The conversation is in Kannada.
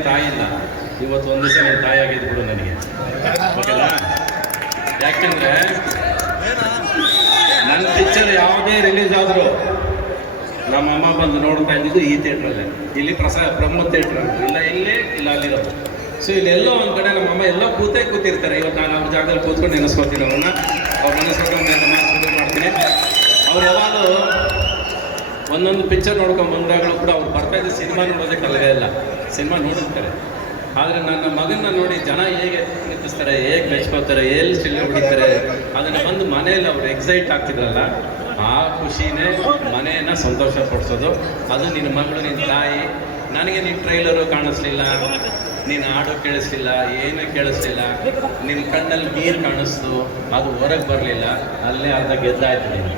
ನೀನು ತಾಯಿ ಇಲ್ಲ, ಇವತ್ತು ಒಂದು ದಿವಸ ನೀನು ತಾಯಿ ಆಗಿದ್ದು ಬಿಡು ನನಗೆ, ಓಕೆನಾ? ಯಾಕೆಂದರೆ ನನ್ನ ಪಿಕ್ಚರ್ ಯಾವುದೇ ರಿಲೀಸ್ ಆದರೂ ನಮ್ಮ ಅಮ್ಮ ಬಂದು ನೋಡ್ತಾ ಇದ್ದಿದ್ದು ಈ ಥಿಯೇಟ್ರಲ್ಲೇ, ಇಲ್ಲಿ ಬ್ರಹ್ಮ ಥಿಯೇಟ್ರ್, ಇಲ್ಲ ಇಲ್ಲೇ ಇಲ್ಲ ಅಲ್ಲಿರೋದು. ಸೊ ಇಲ್ಲೆಲ್ಲೋ ಒಂದು ಕಡೆ ನಮ್ಮಮ್ಮ ಎಲ್ಲೋ ಕೂತಿರ್ತಾರೆ. ಇವತ್ತು ನಾನು ಅವ್ರ ಜಾಗದಲ್ಲಿ ಕೂತ್ಕೊಂಡು ನೆನೆಸ್ಕೊತೀನಿ ಅವ್ರನ್ನ, ಅವ್ರ ನೆನೆಸ್ಕೊಂಡು ಶುರು ಮಾಡ್ತೀನಿ. ಅವ್ರು ಯಾವಾಗಲೂ ಒಂದೊಂದು ಪಿಕ್ಚರ್ ನೋಡ್ಕೊಂಡು ಬಂದಾಗಲೂ ಕೂಡ ಅವ್ರು ಬರ್ತಾಯಿದ್ದು ಸಿನಿಮಾ ನೋಡೋದಕ್ಕೆ ಅಲ್ಲವೇ ಇಲ್ಲ, ಸಿನಿಮಾ ನೋಡಿರ್ತಾರೆ. ಆದರೆ ನನ್ನ ಮಗನ್ನ ನೋಡಿ ಜನ ಹೇಗೆ ಪ್ರೀತಿಸ್ತಾರೆ, ಹೇಗೆ ಮೆಚ್ಕೋತಾರೆ, ಎಲ್ಲಿ ಸ್ಟಿಲ್ ಹೊಡಿತಾರೆ, ಅದನ್ನು ಬಂದು ಮನೆಯಲ್ಲಿ ಅವ್ರು ಎಕ್ಸೈಟ್ ಆಗ್ತಿದ್ರಲ್ಲ, ಆ ಖುಷಿನೇ ಮನೆಯನ್ನು ಸಂತೋಷ ಪಡಿಸೋದು. ಅದು ನಿನ್ನ ಮಗಳು, ನಿನ್ನ ತಾಯಿ. ನನಗೆ ನಿನ್ನ ಟ್ರೈಲರು ಕಾಣಿಸ್ಲಿಲ್ಲ, ನೀನು ಹಾಡು ಕೇಳಿಸ್ಲಿಲ್ಲ, ಏನೂ ಕೇಳಿಸ್ಲಿಲ್ಲ, ನಿನ್ನ ಕಣ್ಣಲ್ಲಿ ನೀರು ಕಾಣಿಸ್ತು, ಅದು ಹೊರಗೆ ಬರಲಿಲ್ಲ, ಅಲ್ಲೇ ಅರ್ಧ ಗೆದ್ದಾಯ್ತು ನೀನು.